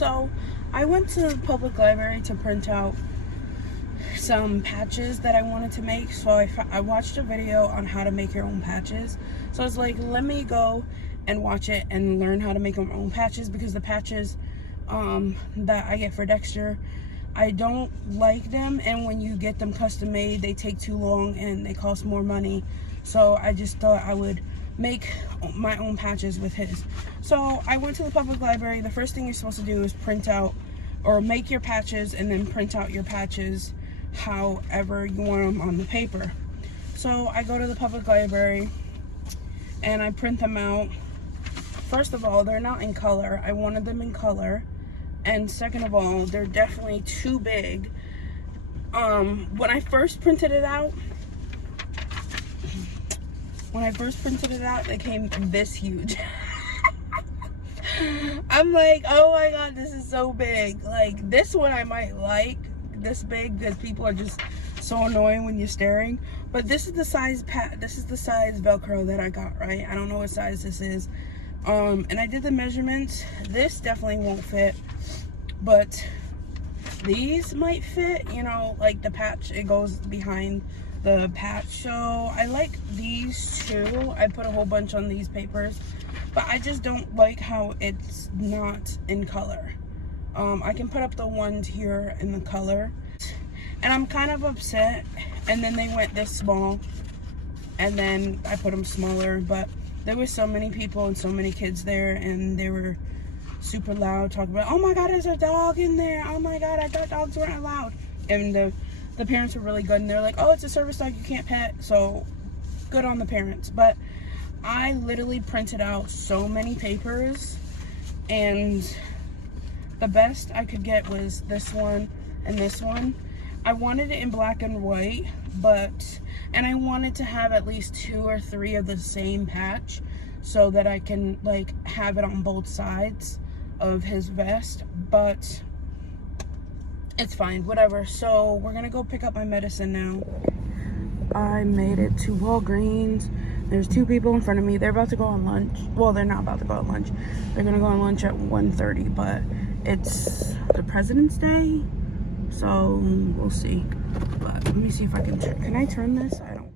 So I went to the public library to print out some patches that I wanted to make. So I watched a video on how to make your own patches. So I was like, let me go and watch it and learn how to make my own patches, because the patches that I get for Dexter, I don't like them, and when you get them custom made, they take too long and they cost more money. So I just thought I would make my own patches with his. So I went to the public library. The first thing you're supposed to do is print out or make your patches, and then print out your patches however you want them on the paper. So I go to the public library and I print them out. First of all, they're not in color. I wanted them in color. And second of all, they're definitely too big. When I first printed it out, they came this huge. I'm like, oh my god, this is so big. Like, this one I might like this big, because people are just so annoying when you're staring. But this is the size Velcro that I got, right? I don't know what size this is. And I did the measurements. This definitely won't fit, but these might fit, you know, like the patch, it goes behind the patch. So I like these two. I put a whole bunch on these papers, but I just don't like how it's not in color. I can put up the ones here in the color, and I'm kind of upset. And then they went this small, and then I put them smaller, but there were so many people and so many kids there, and they were super loud talking about, oh my god, there's a dog in there, oh my god, I thought dogs weren't allowed. And the parents were really good, and they're like, oh, it's a service dog, you can't pet. So good on the parents. But I literally printed out so many papers, and the best I could get was this one and this one. I wanted it in black and white, and I wanted to have at least 2 or 3 of the same patch, so that I can like have it on both sides of his vest. But it's fine, whatever. So we're gonna go pick up my medicine now. I made it to Walgreens. There's 2 people in front of me. They're about to go on lunch. Well, they're not about to go on lunch. They're gonna go on lunch at 1:30, but it's the President's Day, so we'll see. But let me see if I can I turn this? I don't.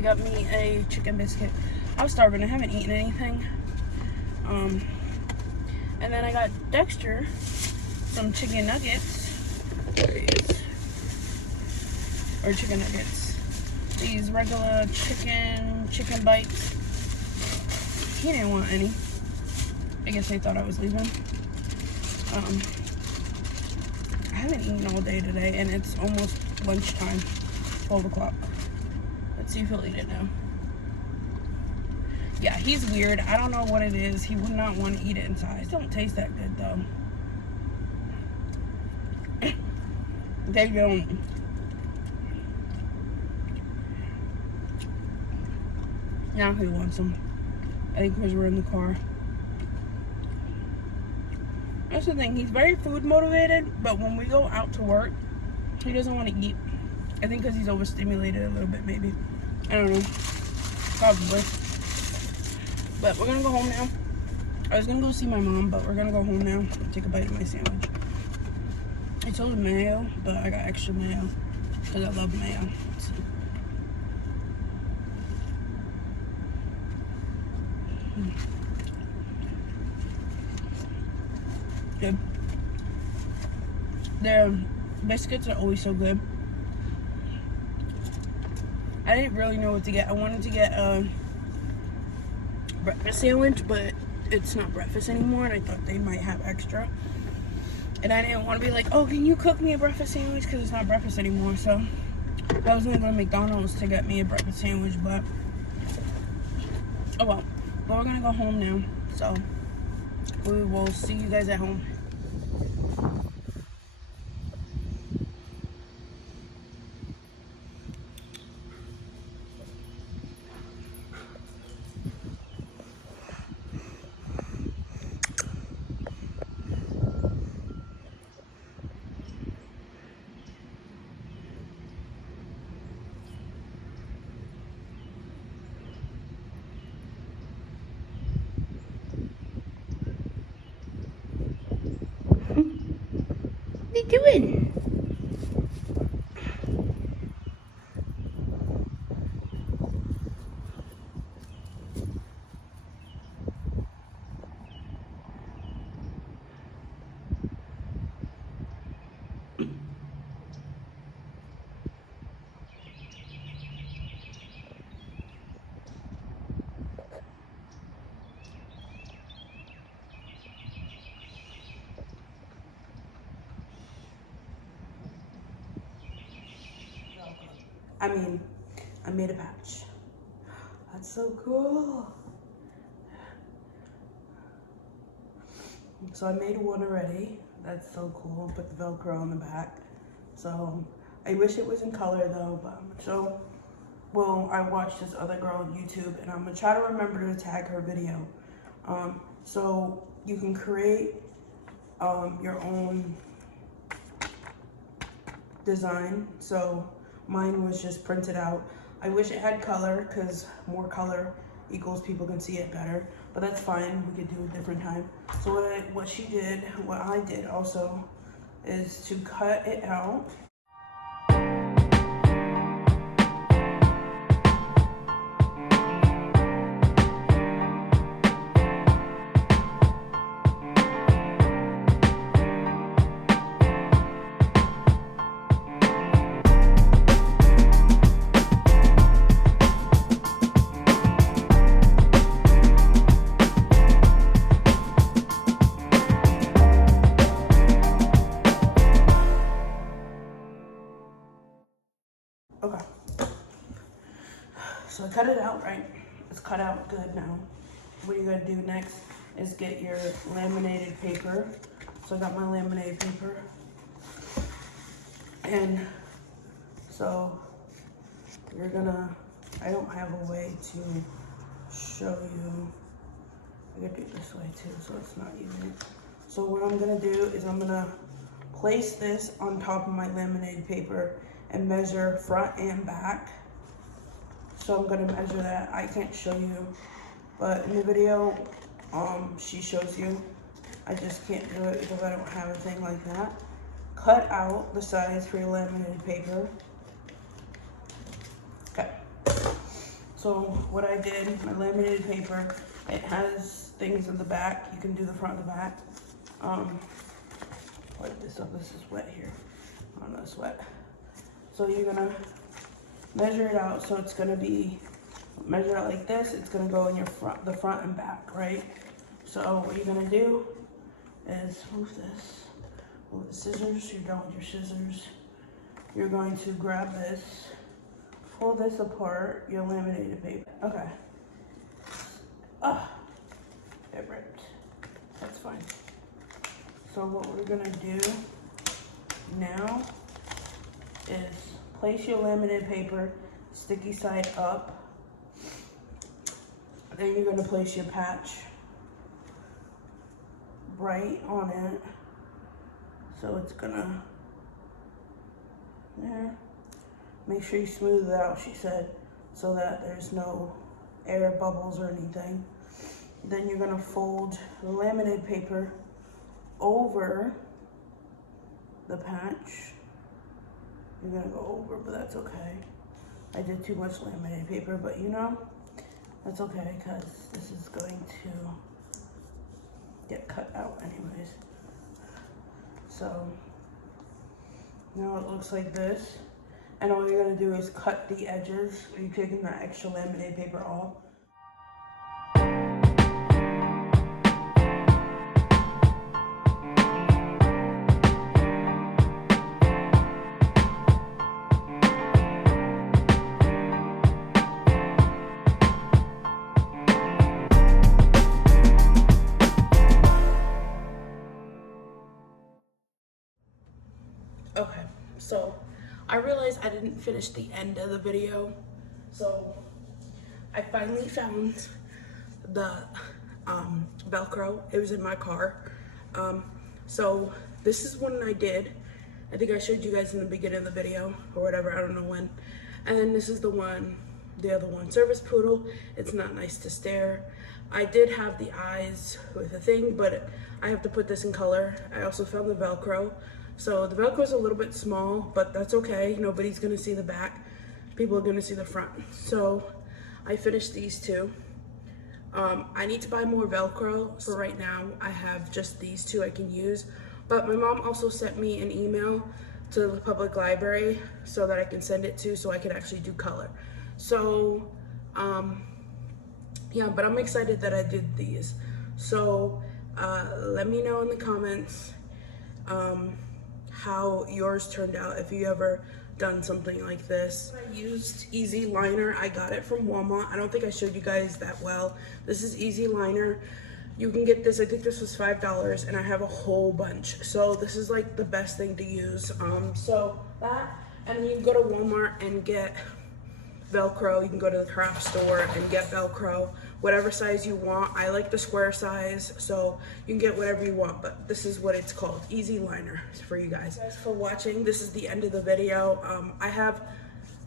I got me a chicken biscuit. I was starving. I haven't eaten anything. And then I got Dexter some chicken nuggets. There he is. Or chicken nuggets. These regular chicken bites. He didn't want any. I guess they thought I was leaving. I haven't eaten all day today, and it's almost lunchtime, 12 o'clock. Let's see if he'll eat it now. Yeah, he's weird. I don't know what it is. He would not want to eat it inside. They don't taste that good, though. They don't. Now he wants them. I think because we're in the car. That's the thing. He's very food motivated, but when we go out to work, he doesn't want to eat. I think because he's overstimulated a little bit, maybe. I don't know. Probably. But we're gonna go home now. I was gonna go see my mom, but we're gonna go home now and take a bite of my sandwich. I told him mayo, but I got extra mayo because I love mayo. So. Good. Their biscuits are always so good. I didn't really know what to get. I wanted to get a breakfast sandwich, but it's not breakfast anymore, and I thought they might have extra. And I didn't want to be like, oh, can you cook me a breakfast sandwich? Because it's not breakfast anymore. So I was going to go to McDonald's to get me a breakfast sandwich, but oh well. But we're going to go home now. So we will see you guys at home. What are you doing? I made a patch. That's so cool. So I made one already. That's so cool. Put the Velcro on the back. So I wish it was in color though, but I watched this other girl on YouTube, and I'm gonna try to remember to tag her video. So you can create your own design. So mine was just printed out. I wish it had color, because more color equals people can see it better, but that's fine. We could do a different time. So what I did also is to cut it out. Okay, so I cut it out, right? It's cut out good now. What you're gonna do next is get your laminated paper. So I got my laminated paper. And so you're gonna, I don't have a way to show you. I gotta do it this way too, so it's not even. So what I'm gonna do is I'm gonna place this on top of my laminated paper and measure front and back. So I'm gonna measure that. I can't show you, but in the video, she shows you. I just can't do it because I don't have a thing like that. Cut out the size for your laminated paper. Okay. So what I did, my laminated paper, it has things in the back. You can do the front and the back. Wipe this up, this is wet here. Oh no, it's wet. So you're gonna measure it out. So it's gonna be measured out like this. It's gonna go in your front, the front and back, right? So what you're gonna do is move this, move the scissors. You're done with your scissors. You're going to grab this, pull this apart, your laminated paper. Okay. It ripped. That's fine. So what we're gonna do now is place your laminated paper, sticky side up. Then you're gonna place your patch right on it. So it's gonna, there. Make sure you smooth it out, she said, so that there's no air bubbles or anything. Then you're gonna fold the laminated paper over the patch. You're gonna go over, but that's okay. I did too much laminated paper, but you know, that's okay, because this is going to get cut out anyways. So now it looks like this. And all you're gonna do is cut the edges. You're taking that extra laminated paper off. Okay, so I realized I didn't finish the end of the video, so I finally found the Velcro. It was in my car. So this is one I did. I think I showed you guys in the beginning of the video or whatever, I don't know when. And then this is the one, the other one, Service Poodle. It's not nice to stare. I did have the eyes with a thing, but I have to put this in color. I also found the Velcro. So the Velcro is a little bit small, but that's okay. Nobody's gonna see the back. People are gonna see the front. So I finished these two. I need to buy more Velcro. For right now, I have just these two I can use. But my mom also sent me an email to the public library so that I can send it to, so I can actually do color. So, yeah, but I'm excited that I did these. So let me know in the comments how yours turned out, if you ever done something like this. I used Easy Liner. I got it from Walmart. I don't think I showed you guys that well. This is Easy Liner. You can get this, I think this was $5, and I have a whole bunch. So this is like the best thing to use. So that, and you can go to Walmart and get Velcro. You can go to the craft store and get Velcro, whatever size you want. I like the square size, so you can get whatever you want, but this is what it's called, Easy Liner, for you guys. Thanks for watching. This is the end of the video. I have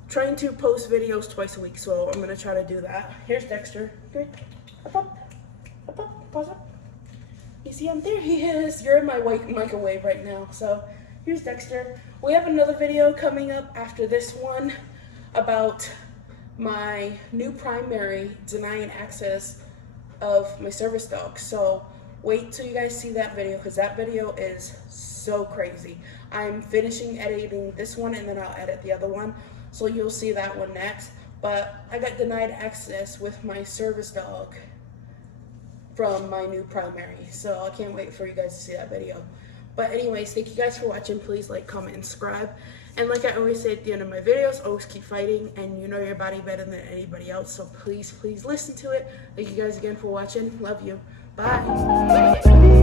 trying to post videos twice a week, so I'm gonna try to do that. Here's Dexter. Okay. Up, up, pause up. You see him? There he is. You're in my white microwave right now. So here's Dexter. We have another video coming up after this one about my new primary denying access of my service dog. So wait till you guys see that video, because that video is so crazy. I'm finishing editing this one and then I'll edit the other one, so you'll see that one next. But I got denied access with my service dog from my new primary, so I can't wait for you guys to see that video. But anyways, thank you guys for watching. Please like, comment, and subscribe. And like I always say at the end of my videos, always keep fighting, and you know your body better than anybody else. So please, please listen to it. Thank you guys again for watching. Love you. Bye.